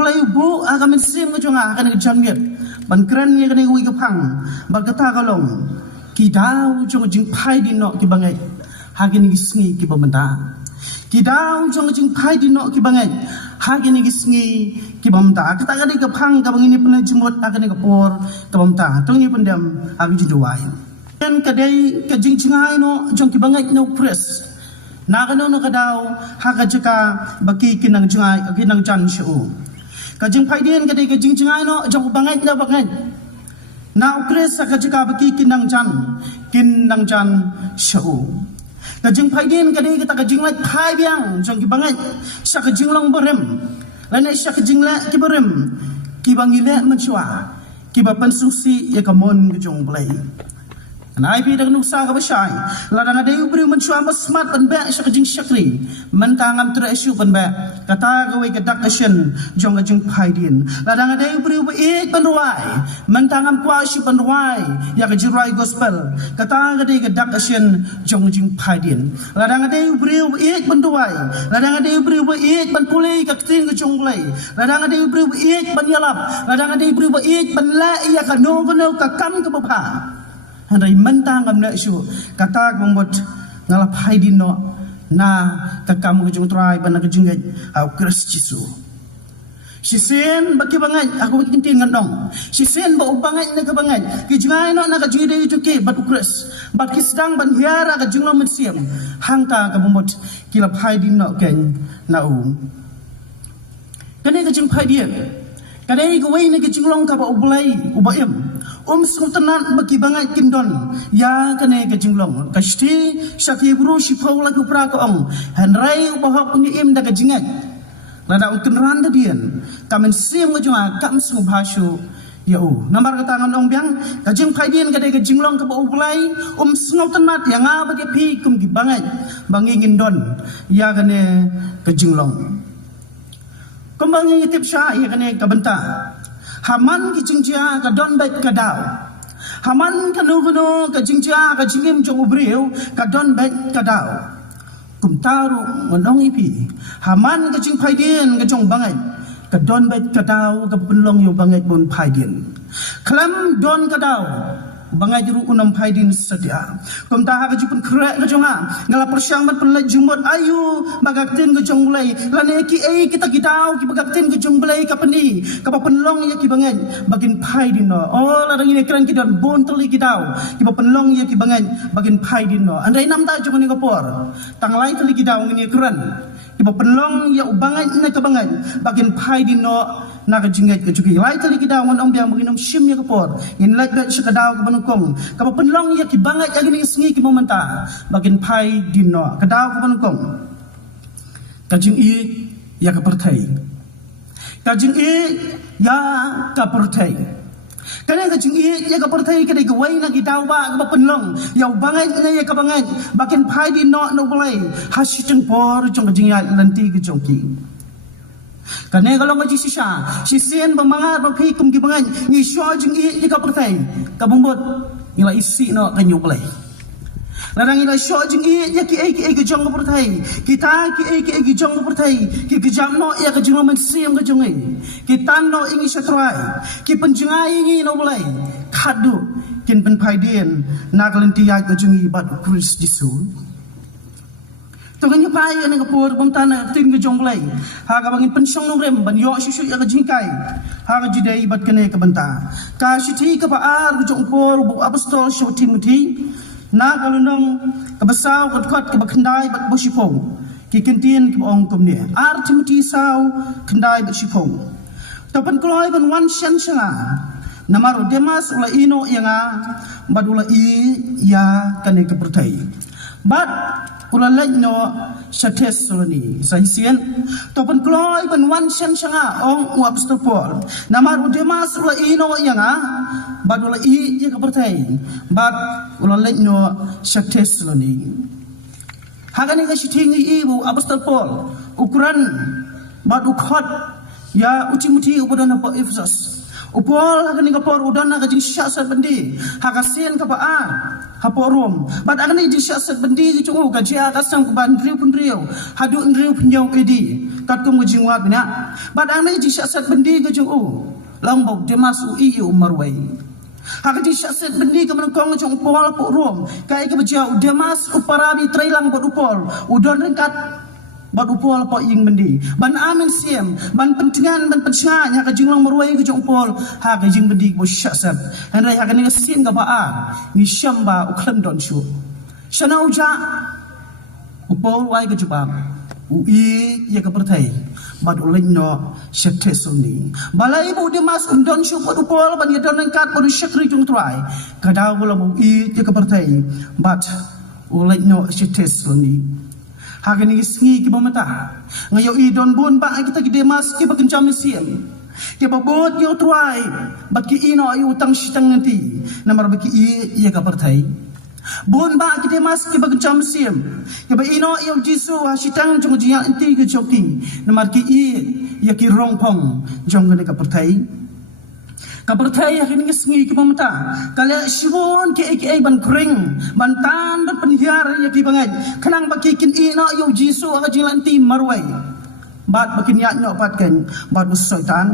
bulai bu aga mensim ngajunga akan ngejangir ban kran ye kene wi kapang ba kata kalong ki dau jong jing pai di no ki bangai hagin gisngi ki bamenta ki dau jong jing pai di no ki bangai hagin gisngi ki bamenta kata ga di kapang ka bangini pena jumot akan ngapor ka bamenta tongni pendam agi jiduai kan kadai ka jing jingai no jong ki bangai no press nagano no kadau haga jaka baki kinang jingai kinang jan shu kajing paidien kadai kajing jingai no jong bangai na bangai na ukres ka jaka baki kinang jan shu kajing paidien kadai kita kajing lai pai biang jong ki bangai sa kajing long berem lana sa kajing la ki berem ki bangile menchua ki ba pensusi ya kamon jong blai Nai pi dengan usaha kabasai, ladang ada ubri mencuba smart penbek syakjing syakri, mentangam teresu penbek, kata gawe kedak kesen jong kajing paidin, ladang ada ubri penruai, mentangam kuasi penruai, ya kejirai gospel, kata gawe kedak kesen jong kajing paidin, ladang ada ubri penruai, ladang ada ubri penpulai keting kejong bulai, ladang ada ubri penyalap, ladang ada ubri penlai ya kano kakam kebapa. Handai mentang am nak syu kata gombot ngalap haidin no na kakam kejung trai bana kejung au kres jisu sisen baki bangai aku kintin ngandong sisen ba ubangai na kabangai kejungai no na kejung de juke bat ukres bat kisdang ban hiara kejung lo mensiam hangta ka gombot kilap haidin no ken na kene kejung haidin kadai gawai na kejung long ka ba ubulai ubayam sultanan bagi bangai kindon ya kene kejinglong kasti syaki buru sifau lagu pra ko ong hanrai bahok ni im da kejingat lada ukun randa dian kamen sim ngajua kam sung bhasu ya nambar katangan ong biang kajing phaidien kadai kejinglong ka bau bulai sultanat yang bagi pi kum gi bangai bangi kindon ya kene kejinglong kembang yitip sya ya kene kabenta Haman ki jingjia ka don bet ka dau. Haman ka nuguno ka jingjia ka jingim jong ubriu ka don bet ka dau. Kumtaru ngonong ipi. Haman ka jing paidien ka jong bangai. Ka don bet ka dau ka penlong yu bangai bon paidien. Klam don ka dau. Bangai juru unam paidin sedia. Kumtaha ka jipun krek ka jonga. Ngala persyang mat penlai jumot ayu bagaktin ka jong bulai. Lane ki kita kitau ki bagaktin ka jong bulai ka pendi. Ka penlong ya ki bangai bagin paidin no. Oh ladang ini keren ki don bon teli kitau. Ki penlong ya ki bangai bagin paidin no. Andai nam ta jong ni kapor. Tang lai teli kitau ngini keren. Ki penlong ya bangai na ka bangai bagin paidin no. Naga jingat ke cuki lai tali kita wan ong biang menginum sim ya kapor in lai bet sekadau ke banukong kapa penlong ya ki bangat ya gini sengi ki momenta bagin pai dino kadau ke banukong kajing i ya ka pertai kajing i ya ka pertai kana kajing i ya ka pertai kadai ke wai na ki dau ba kapa penlong ya bangat na ya ka bangat bagin pai dino no bolai hasiteng por jong kajing ya lanti ke jongki Kane kalau ngaji sisen bamanga bakai kum gibangan ni syo jing i ka pertai ka bombot ila isi no kanyu play larang ila syo jing i ya ki ke jong ka pertai kita ki jong ka pertai ki jam no ya ka jong men sim ka jong kita no ingi satrai ki penjengai ingi no mulai khadu kin pen paidien naglenti ya ka jong i bat kris jisu Tunggu pai yang kapur bantana tin ke jonglai. Haga bangin pensyong nurem ban yo susu ya kejingkai. Haga jidai bat kene ke banta. Ka siti ke paar ke jongpor bu apostol syo Timothy. Na kalunong kebasau kat ke bakendai bat bosipong. Ki kentin ke ong kom ni. Ar Timothy sau kendai bat sipong. Tapan kloi ban wan syan sanga. Namaru Demas ula ino yanga badula i ya kane ke pertai. Bat Ulalaj no syates soloni sahisien topan kloi ban wan syan sanga ong u apostol Paul namar Demas ula ino yanga badula i ya kapertai bat ulalaj no syates soloni hagani ka shitingi ibu apostol Paul ukuran badu khot ya ucimuti ubodana pa Efesus upol hagani ka por udana ka jing syasa bendi hagasien ka pa hapo rom bat agni di syasat bendi di chungu ka jia ka sang ban riu pun riu hadu riu pinjau edi kat kum jingwa bina bat agni di syasat bendi ke chungu lang bok demas u marwai hak di syasat bendi ke menukong chung pol hapo rom kai ke bejau demas uparabi trailang bot upol udon ringkat bot upol po ing bendi ban amin siam ban pentingan ban pensinga nya ka jinglang marwai ke chung pol ha ka jing bendi bo syasat henrai hak ni sin ka ba ni syamba uklam don shu shana uja upol wai ke jubam ui ya ka pertai bad ulin no syatesuni balai bu demas don shu bot upol ban ya don kat bot syakri jung trai kadau bola ui ya ka pertai bad ulin no syatesuni Hagani isngi ki mamata ngayo I don bun ba kita ki demas ki bakencam siam ki babot yo truai bat ki ino ayu utang sitang nanti namar baki I ka partai bun ba ki demas ki bakencam siam ki ba ino yo jisu sitang jong jia nanti ki choki namar ki ya ki rongpong jong ne ka partai kapertai hari isngi ki mamata kala shibon ki aka ban kring ban tan ban penhiar ya ki bangai kanang baki kin ino yo jisu aga jilanti marwai bat bakin ya nyok bat kan bat usaitan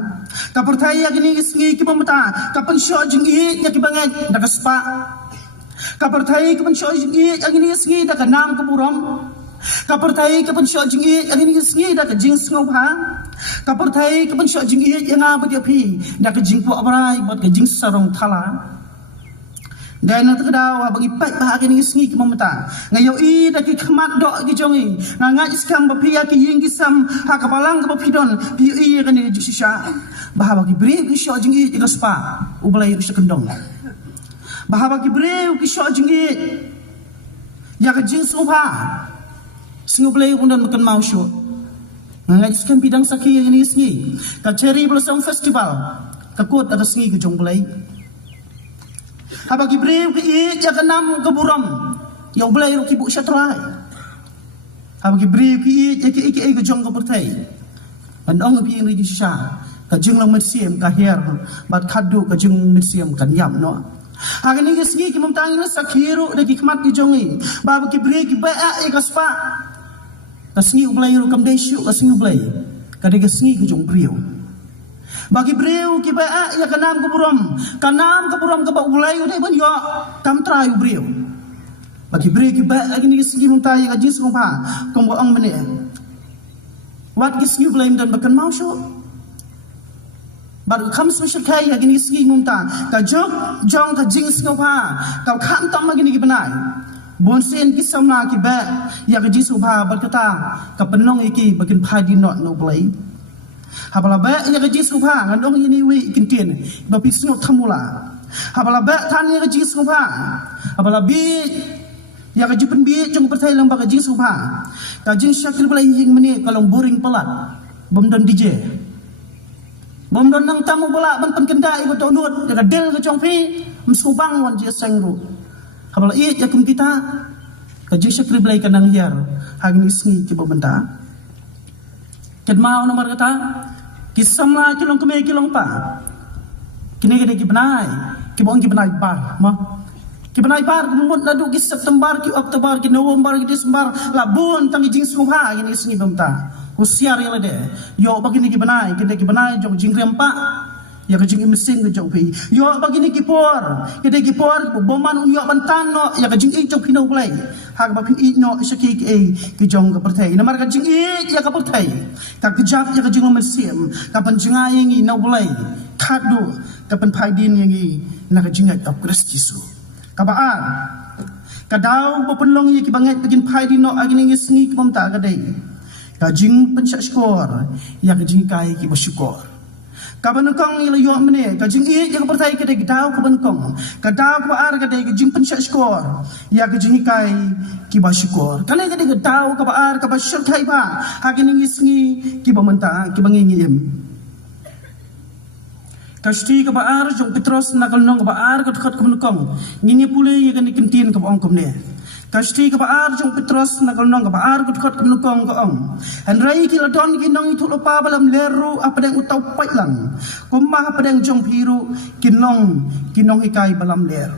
kapertai hari isngi ki mamata kapan syo jing ya ki bangai daga spa kapertai kapan syo jing hari isngi daga nam keburom kapertai kapan syo jing hari isngi daga jing ngopha kapertai kapan syo jing yang apa dia pi dak jing po abrai buat ke jing sarong thala dan nak kedau bagi pai bahagi ni sngi ke mamata ngayo I dak khmat dok gi jongi nganga iskam bapi ya ki ying gisam ha kapalang ke bapidon pi I kan ni sisa bah bagi bri ki syo jing I ga spa ublai ki kendong bah bagi bri ki syo jing I ya ke jing soba singublai undan makan mau syo ngajiskan bidang saki yang ini sengi ka cherry blossom festival kakut ada sengi ke jonglai habagi breu ke I ya kanam ke buram yang blai ki bu syatrai habagi breu ke I ya ki ke jong ke pertai andong pi ri sisa ka jing lang mersiam ka her bat khadu ka jing mersiam kan yam no hagani ke sengi ki mamtang na sakhiru de ki khmat ki jongi bab ki breu ki ba e ka spa kasngi ublay ro kam desyu kasngi ublay kadi kasngi ke jong brio bagi brio ki ba ya kanam ke buram ke ba ublay de ban yo kam trai brio bagi brio ki ba agini kasngi muntai ka jis ko pa kom ko ang mene wat kasngi ublay dan bakan mau syo bar kam special kai agini kasngi munta ka jong ka jing ko pa ka kham tam agini ki banai bonsen ki samna ki ba ya ke jisu ba berkata ka penong iki bakin phadi not no play habala ba ya ke jisu ba ngandong ini wi kintien ba pisno thamula habala ba tan ya ke jisu ba habala bi ya ke jipen bi jong pertai lang ba ke jisu ba ka jing syakir play hing meni kalong boring pelat bom don DJ bom don nang tamu bola ban pen kendai ko tonut ya del ke jong pi msubang wan je sangru habala I ya kum kita ka jing syakri blai kanang hiar hagin isngi ki bobenta ket mau nomor kata kisamla kilong keme kilong pa kini ki benai ki bong ki benai bar ma ki benai bar kumut nadu ki September ki Oktober ki November ki Desember labun tangi jing sumha ini isngi bobenta usiar ya de yo bagini ki benai jong jing rempa ya ke jing mesin ke jong pi yo bagini ki por kede ki por boman un yo bantan no ya ke jing I jong pino play hak ba kin I no saki ki jong ke pertai na mar ka jing I ya ka pertai ka kejap ya ke jing mesin ka panjinga yang I no play khadu ka pan phai din yang I na ka jing of Kristisu ka baan ka daw bo penlong ya ki bangai pagin phai din no agini ngi ki mamta ka dai ka jing pensyak skor ya ke jing kai ki bersyukur kabanukong ila yo mene ka jing I ya ka pertai ka de daw kabanukong ka daw ka ar ka de jing pensyak skor ya ka jing kai ki ba syukur kana ka de daw ka ar ka ba syukur kai ba hagin ngi ki ba menta ki bangi em kasti ka ba ar jong Petros nakal nong ka ba ar ka khat kabanukong ngi pule ya ka ni kintin ka ong kom ne kasti ka ba ar jong Petros nakal nong ka ba ar ka khat kabanukong ka ong an rai ki la don ki nong itu lupa balam leru apa deng utau pai lang kumah apa deng jong piru kinong hikai balam ler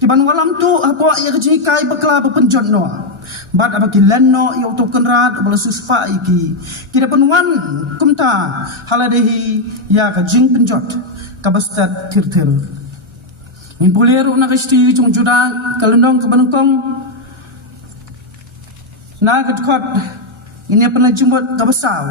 Kiban walam tu apa ya kejikai bakla penjot no. Bat apa kilen no ya tu kenrat bala suspa iki. Kira penwan kumta haladehi ya kejing penjot kabastat tir-tir. Min puleru na kasti cung juda kalendong kebanungkong na katkot ini pernah jumpa kabasau.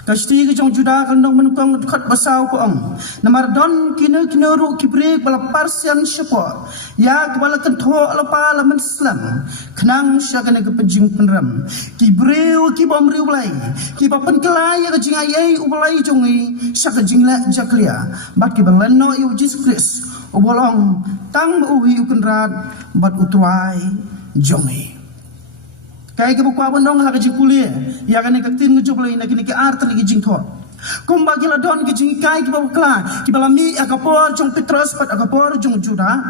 Kasti ke jong juda kalendong menukang dekat basau ko ang. Namar don kina ru kibre bala parsian syapo. Ya kepala kentho alapa la menslam. Kenang syagane ke penjing penram. Kibre ki bomri ulai. Ki papen kelai ke jing ayai ulai jongi syak jing la jaklia. Bat ki balano yu Jesus Christ. Ubolong tang uwi ukenrat bat utwai jongi. Kaya ke bukwa bandong ha kajing kuliah ya kan ke tin ngejub lai nak ni ke art ni jing thor kum bagi la don ke jing kai ke bukla ki balami akapor jong Petrus pat akapor jong Juda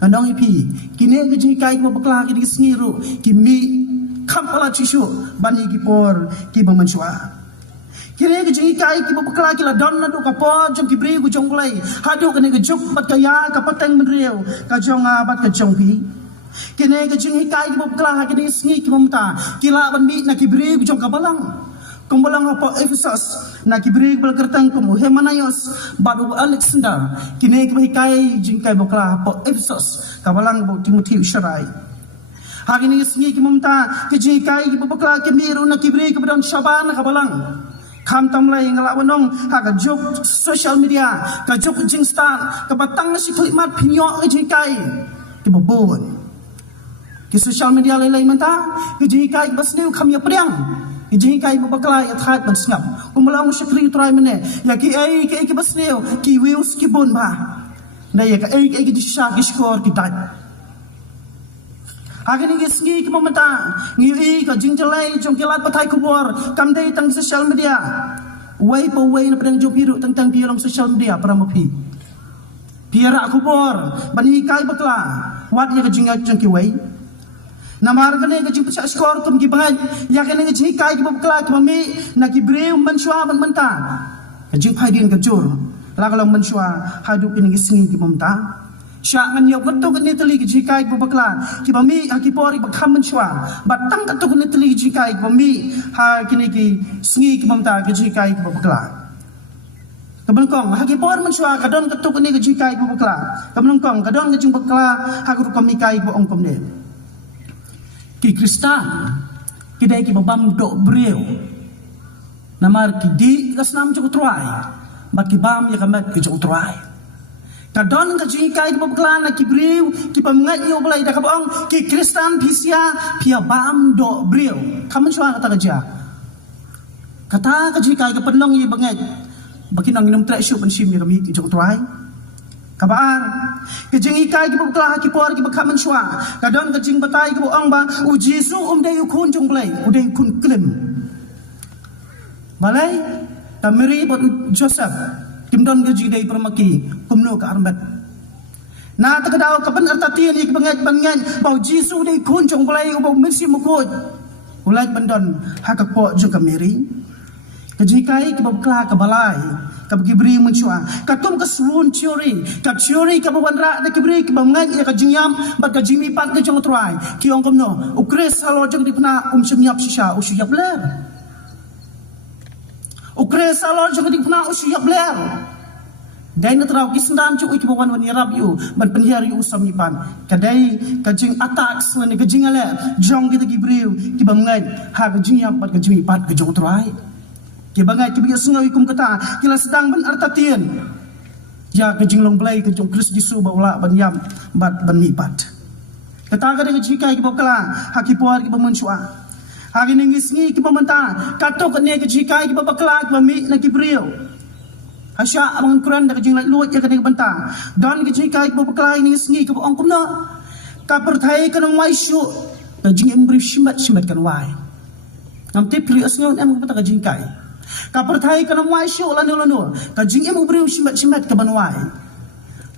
andong ipi kini ke jing kai ke bukla ki singiru ki mi kampala chishu bani ki por ki bamanswa kini ke jing kai ke bukla ki la don na do kapor jong ki bri gu jong lai hadu ke ni ke juk pat kaya kapateng menriu ka jong bat ke jong pi kini kejing kai kibo kala kini sngi kimamta kila banbi na kibri jong kabalang kumbalang apa Efesus na kibri bal kertang kumu Hemanaios baru Alexander kini kibo kai jing kai bokla apa Efesus kabalang bo Timotius Sharai hari ini sngi kimamta kejing kai kibo bokla kemiru na kibri kebedan Shaban kabalang kam tamlai ngalawanong ha jok social media ka jok jing star ka batang si mat pinyo kejing kai kibo bon ke social media lain-lain menta ke jikai basniu kami priang ke jikai babakla ya that ban snap kumlang syakri try mene ya ki ai ke basniu ki wheels ki bon ba na ya ka ai ki disha ki score ki tat agani ke sngi ki momenta ngi ka jingjalai jong kilat patai kubor kam dei tang social media wai po wai na pedang jopiru tentang piram social media para mapi piara kubor bani kai bakla wat ya ka jinga jong ki wai namar kene ke jing pesa skor tum ki bangai ya kene ke jing kai ki babkla ki mami na ki breu manswa ban menta ke jing phai din ke jur la kalau manswa hadu kene ki singi ki mamta sya ngan yo ketu kene teli ki jing kai ki babkla ki mami ha ki pori bakham manswa batang ketu kene teli ki jing kai ki mami ha kene ki singi ki mamta ke jing kai ki babkla kabelkong ha ki por manswa kadon ketu kene ke jing kai ki babkla kabelkong kadon ke jing babkla ha ku kami kai ki ong komne ki Kristan kidai ki babam do breu namar ki di kasnam cu truai ba ki bam ya kamat ki cu truai ka don ka ji kai ki babklan ki breu ki pamngat yo blai da ka bong ki Kristan pisia pia bam do breu kamen chua kata kerja kata ka ji kai ka penlong ye bangai bagi nang minum trak syuk pensim ya kami ki cu truai kabar kejing ikai ki bukla ki por ki bakaman shwa kadon kejing batai ki buang ba u Jesu dei ukun jong blai u dei kun klem balai tamiri bot Joseph kimdon gaji dei permaki kumno ka arbat na takadaw kapan artatian ik bangat bau Jesu dei kun jong blai u bau mensi mukut ulai bandon hakakpo jong kamiri kejing ikai ki bukla ka balai kab kibri menchua katum ka suun teori ka teori ka bawanra da kibri ka bangai ya ka jingyam ba ka jimi pat ka jong trai ki ong komno ukres halo jong dipna semyap sisa usyap ler ukres halo jong dipna usyap ler dai na traw kisndam chu ik bawan wan yarab yu ban penhiar yu samipan kadai ka jing attacks ni ka jingale jong kita kibri ki bangai ha ka jingyam pat ka jimi pat ka jong trai ki bangai ki biasa ngawi kum kata kila sedang ban artatian ya ke jinglong blai ke jong Kris Jesu baula ban yam bat ban mipat kata ka de jikai ki bokala haki puar ki bamanswa hari ni ngisngi ki bamanta kato ka ne ke jikai ki babakala ki mami na ki brio hasya amang Quran da ke jinglai luat ya ka ne banta don ki jikai ki babakala ni ngisngi ki ong kumno ka perthai ka nang wai syu da jing embri shimat kan wai nam te pli asngon em ka ka jikai ka perthai ka namwai syo lanu ka jing em ubriu shimat ka banwai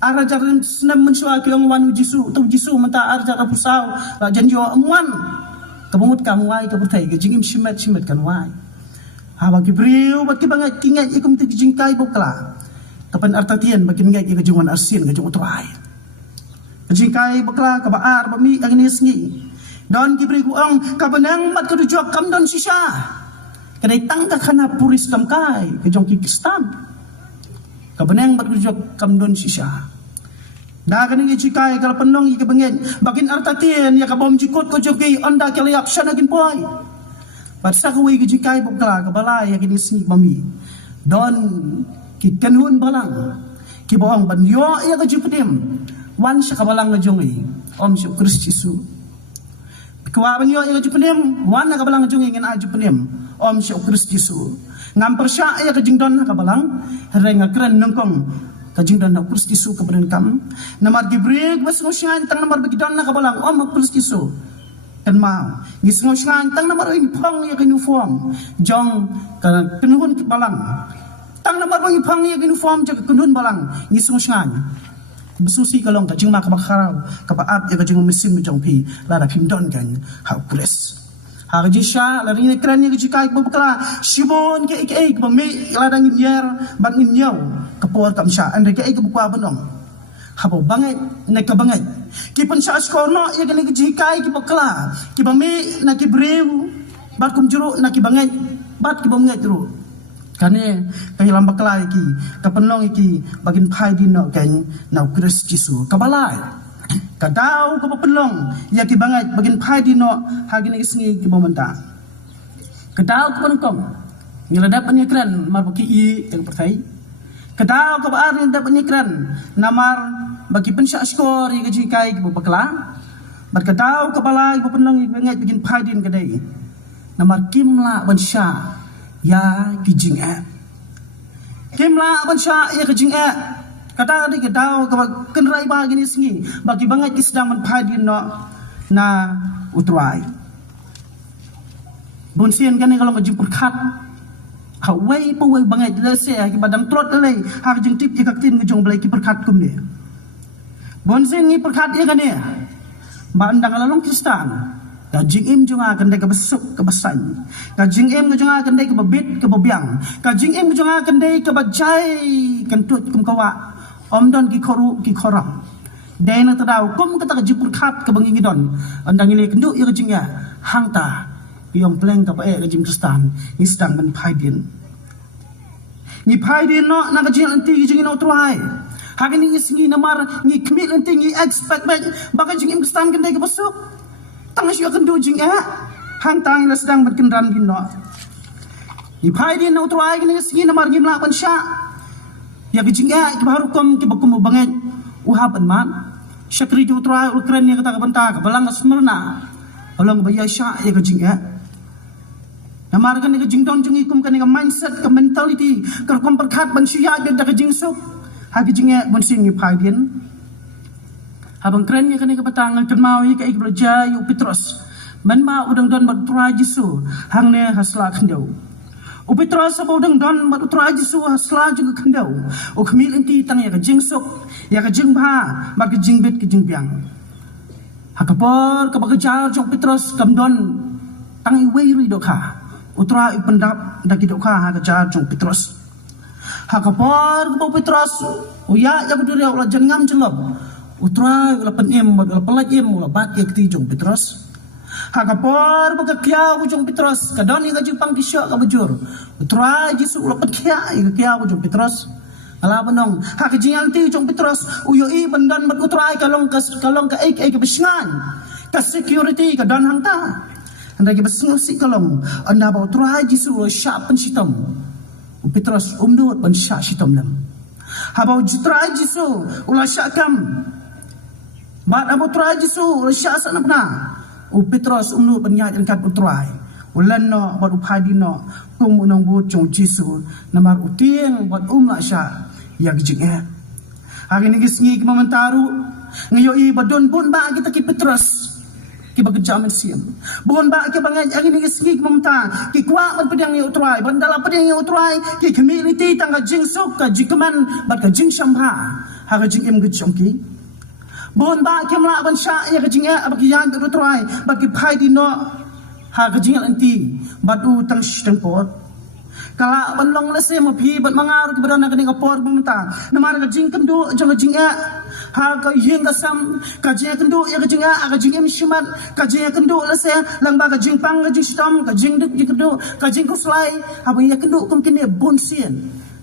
ara jaran snam mensua ki ong wan Jesu tu Jesu mata ar jara pusau la janjo amwan ka bumut ka mwai ka perthai ka jing em shimat kan wai ha ba ki briu ba ki bangai kingai ikum ti jing kai bokla kapan artatian ba ki ngai ki ka jungwan arsin ka jung utrai Jingkai bakla kabaar bami agni sengi. Don kibri guang kabenang mat kedujok kam don sisa. Kadai tangka kana puris kam kai kejong kikistan. Kabenang mat kedujok kam don sisa. Da kani jikai kala penong ika bengen bakin artatien ya kabom jikot ko jogi onda kaliap sanagin poi. Patsa ko wi jikai bakla kabala ya kini sengi bami. Don kikenhun balang. Kiboang banyo ya kajipedim. Wan siya kabalang ngajungi Om siya Kristi Yesu. Kawaban niyo iya kajipenim wan na kabalang ngajungi ngin ajipenim Om siya Kristi Yesu. Ngampar siya iya kajingdon na kabalang Hering ngakren nungkong kajingdon na Kristi Yesu kabalang kam. Namar gibrig was ngusyan tang namar bagidon na kabalang Om Kristi Yesu. Kan mau ngis ngusyan tang namar ingpang iya kinufom jong kenuhun kabalang. Tang namar ingpang iya kinufom jong kenuhun balang ngis ngusyan. Besusi kalong kajing mak bakharau kapaat ya kajing mesin mejong pi lada pimdon kan hau kres ha kajisha lari ne kran ya kajikai bakla sibon ke ik bami lada ngimyer bang ngimyau kapor kamsha ande ke ik bukwa benong habo bangai ne ka bangai ki pensha skorno ya kani kajikai ki bakla ki bami na ki brew bat kum juru na ki bangai bat ki bangai juru kane kahilang bakla iki kapenlong iki bagin phai din no kan nau Kristi Yesu kabalai kadau ka penlong ya ki bangai bagin phai din no hagini isngi ki bomenta kadau ka penkom ngilada penyekran mar baki i yang pertai kadau ka baar ni dapat penyekran namar bagi pensya skor ya kajikai ki bakla bar kadau ka balai ka penlong bangai bagin phai din kadai namar kimla bansya ya kijing kimla bansha ya kijing kata di kedau kenrai bagi ni singi bagi bangai ki sedang menphadin no na utrai bonsian kan kalau ngajim perkat hawai pawai bangai lese ki badang trot lei ha jing tip ki kaktin ngajong belai ki perkat kum ni bonsian ni perkat ya kan ni bandang lalong Kristen kajing im junga kendai ke besuk ke besai kajing im junga kendai ke bebit ke bebiang kajing im junga kendai ke bajai kentut kum kawa om don ki koru ki korang dena tadau kum kata kajipur khat ke bangingidon andang ini kenduk ya kajing ya hangta yong pleng ka pae kajing Kristen ni sedang men phaidin ni phaidin no na kajing anti kajing no truai hagini isingi namar ni kmit anti ni expect bak kajing im Kristen kendai ke besuk tangas yo kan dujing hang tang la sedang berkendaraan din no ipai din no tuai ni sigi na margim la pan sya ya bijing ki baru kom ki bakum banget uhapan man syakri tu tuai ukran ni kata banta ka balang asmerna alang baya sya ya bijing namar kan ni jing don jung ikum kan ni mindset ka mentality ka kom perkhat ban sya da ka jing suk ha bijing bon sing ipai din habang keren niya kanina kapatangan kanmawi ka ikblaja yu Petros man ma udang don magtura Jesu hang ne hasla kandaw u Petros sa udang don magtura Jesu hasla jung kandaw u kamil inti tang ya ka jingsok ya ka jingba mag jingbit ka jingbiang hakapor kapagajar jung Petros kamdon tang iway do ka utra ipendap daki do ka hakajar jung Petros hakapor ka Petros uya ya kuduri ulah jangam jelob utrai ulah penem ulah pelajim ulah baki kti jong Petros hakapor baka kya jong Petros kadon nga jipang kisyo ka bujur utrai Jesu ulah petkya kya jong Petros ala banong hakajingan ti jong Petros uyo i bandan mat utrai kalong ka ek besingan ka security ka don hangta anda ki besngusi kalong anda ba utrai Jesu sya pensitam Petros umdut ban sya sitam lam habau utrai Jesu ulah syakam Mat abu trai Jesu rasya sana pna u Petros umnu penyat kan utrai ulan no bad uphadi no kum unong bu jong Jesu namar utieng bad umla sya ya gijing hari ni gisngi mamentaru ngayo i badon bun ba kita ki Petros ki bagjaman siam bun ba ki bangai hari ni gisngi mamenta ki kwa man pedang ni utrai bandala pedang ni utrai ki community tangga jingsuk ka jikaman bad ka jing shamha ha jing em gijong ki bon ba kemla ban sha ya kajing abaki yan du try bagi phai di no ha kajing anti badu tang stang pot kala ban long la se ma phi ban mangar ki bran ka ni ka por bumta namar kajing kendu jong kajing ha ka yeng ka sam ka jing kendo ya ka jinga ka jing em shimat ka jing kendo la se lang ba ka jing pang ka jing stam ka jing duk kendo ka jing ko slai ha ba ya kendo kum kene bon sien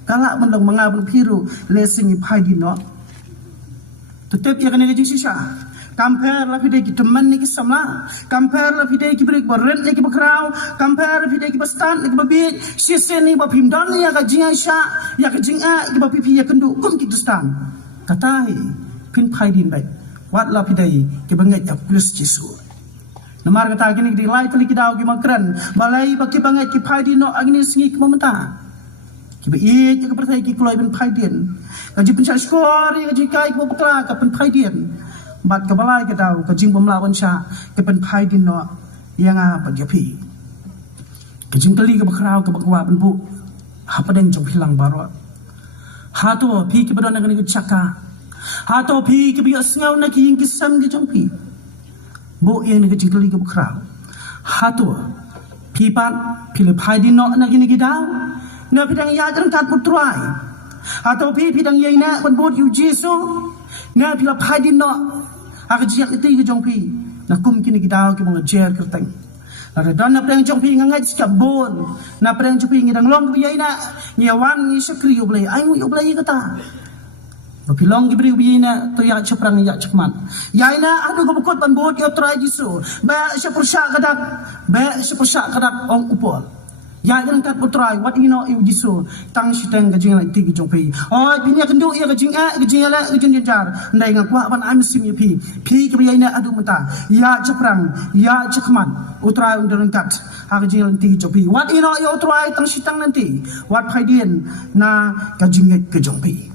kala mandang mangabun piru le singi phai di no tetep ya kene ka jing sisa compare la fide ki teman ni ki sama compare la fide ki break borren ki bakrau compare la fide ki bastan ki babi sisen ni ba pimdan ya ka jing aisha ya ka jing a ki ba pipi ya kendo kum ki dustan katai pin phai din bai wat la fide ki bangai ya plus jisu namar kata kini di lai kali ki daw ki makran balai ba ki bangai ki phai din no agni singi ki mamata ki ba ki pertai ki kloi pin phai din ka ji pin cha skor ya ji kai ki bakra ka pin phai din bat ka balai ka daw ka jing bomlawan sha ka pen phai din no yang a pa japi ka jing kali ka bakrau ka bakwa pen bu ha padeng jong hilang baro ha to pi ki badon ngani ka chaka ha to pi ki bi asngau na ki ying ki sam ki jong pi bo ye ni ka jing kali ka bakrau ha to pi pat pi le phai din no na ki ni ki daw na pi dang ya jang tat putrai ha to pi dang ye na pen bot yu jesu na pi la phai din no aga jiak itu ke jongpi na kum kini kita ke mga jer kerteng ada dan na preng jongpi ngangai sikap bon na preng jongpi ngidang long ke na nyawan ni sekri yo blai ai yo blai kata tapi long ke bri na to ya ceprang ya cekmat ya ina adu ko bukot ban bot yo try jisu ba sepursa kadak ong upol ya yang kat putrai wat ino yu jisu tang siteng gajing la ti jongpi oh binya kendu ya gajing la gajing jar ndai ngak wa ban am sim pi ke ina adu mata ya ceprang ya cekman utrai undan kat ha gajing la ti jongpi wat ino yu utrai tang siteng nanti wat phaidien na gajing ke jongpi